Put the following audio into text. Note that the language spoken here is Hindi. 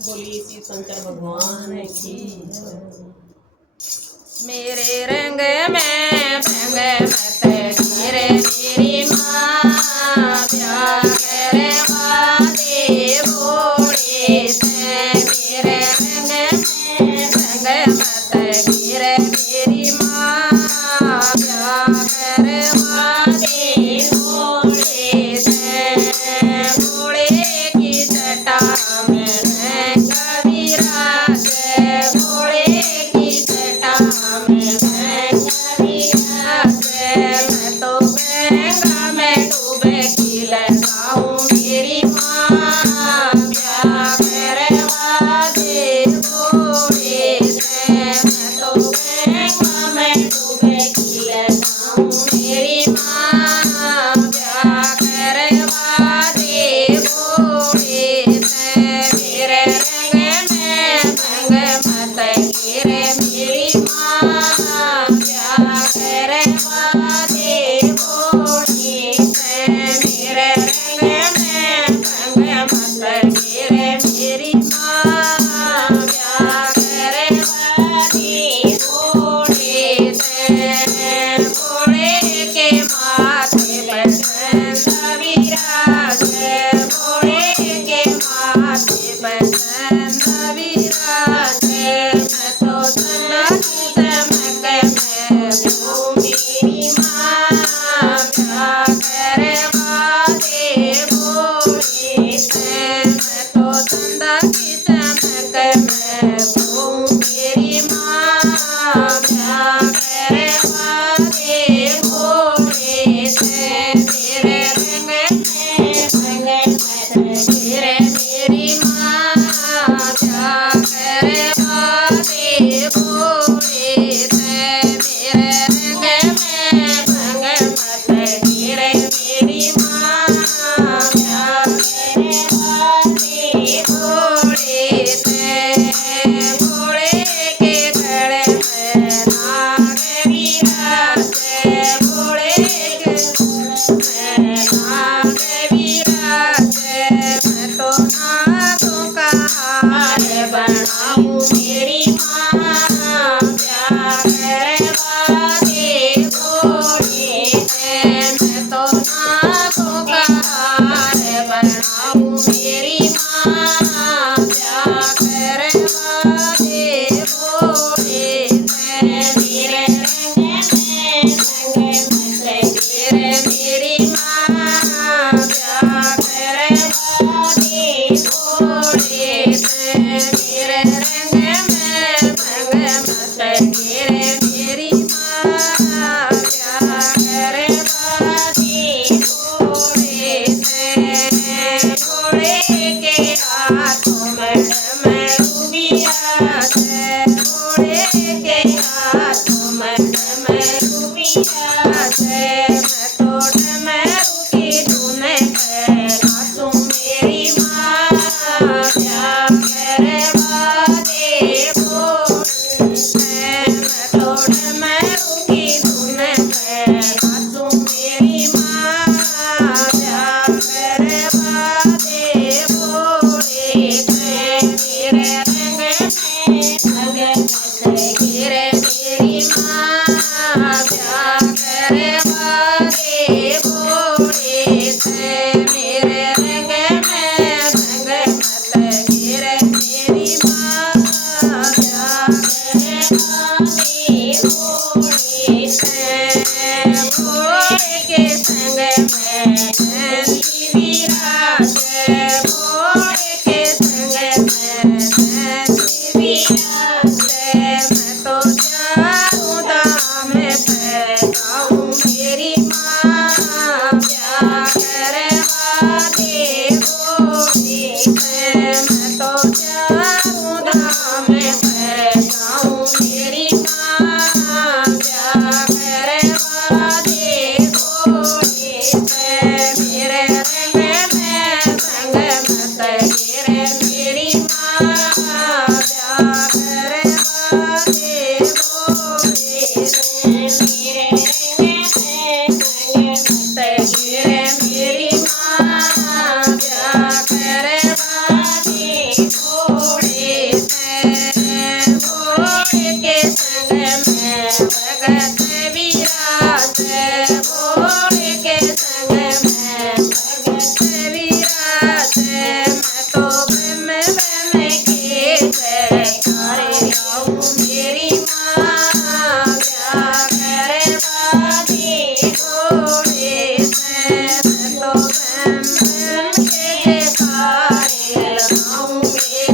बोलिए श्री शंकर भगवान की। मेरे रंग में भंग मत गिरे मेरी माँ, प्यार करे वादे बोले से। मेरे रंग में भंग मत गिरे मेरी माँ, प्यार करे वादे बोले से। घोड़े की जटा में कबीराज, घोड़े की जटा में कबीराज। मैं तो गंगा में डूबे की लगाऊं मेरी माँ, प्यार करे वादे घोड़े से। मैं तो गंगा में डूबे की लगाऊं मेरी माँ, प्यार करे वादे घोड़े से। मेरे रंग में भंग मत गिरे मेरी माँ, प्यार करे वादे घोड़े से। मेरे रंग में भंग मत गिरे मेरी माँ, प्यार करे वादे घोड़े से। घोड़े के माथे पर कबीराज, घोड़े के माथे पर कबीराज। मैं तो चमक चमक में हूँ मेरी माँ, प्यार करे वादे घोड़े से। मैं तो चमक चमक में हूँ मेरी माँ, प्यार करे वादे घोड़े से। मेरे रंग में भंग मत गिरे मेरी माँ, प्यार करे वादे घोड़े से। मेरे रंग में भंग मत गिरे मेरी माँ, प्यार करे वादे घोड़े से। घोड़े के गले में नाग विराजे, घोड़े के गले में नाग विराजे। मैं तो नागों का हार बनाऊं मेरी माँ, प्यार करे वादे घोड़े से। मैं तो नागों का हार बनाऊं मेरी माँ, प्यार करे वादे घोड़े से। मेरे रंग में भंग मत गिरे मेरी माँ, प्यार करे वादे घोड़े से। मेरे रंग में भंग मत गिरे मेरी माँ, प्यार करे वादे घोड़े से। घोड़े के हाथों में डमरूबियाज, घोड़े के हाथों में डमरूबियाज। मैं तो डमरू की धुन पे नाचूं मेरी माँ, प्यार करे वादे घोड़े से। मैं तो डमरू की धुन पे नाचूं मेरी माँ, प्यार करे वादे घोड़े से। मेरे रंग में भंग मत गिरे मेरी माँ, प्यार करे वादे घोड़े से। मेरे रंग में भंग मत गिरे मेरी माँ, प्यार करे वादे घोड़े से। घोड़े के संग में नंदी विराजे, घोड़े के संग में नंदी विराजे। मैं तो चारों धाम फैलाऊं मेरी माँ, प्यार करे वादे घोड़े से। मैं तो चारों धाम फैलाऊं मेरी माँ, प्यार करे वादे घोड़े से। मेरे रंग में भंग मत गिरे मेरी माँ, प्यार करे वादे घोड़े से। मेरे रंग में भंग मत गिरे मेरी माँ, प्यार करे वादे घोड़े घूमे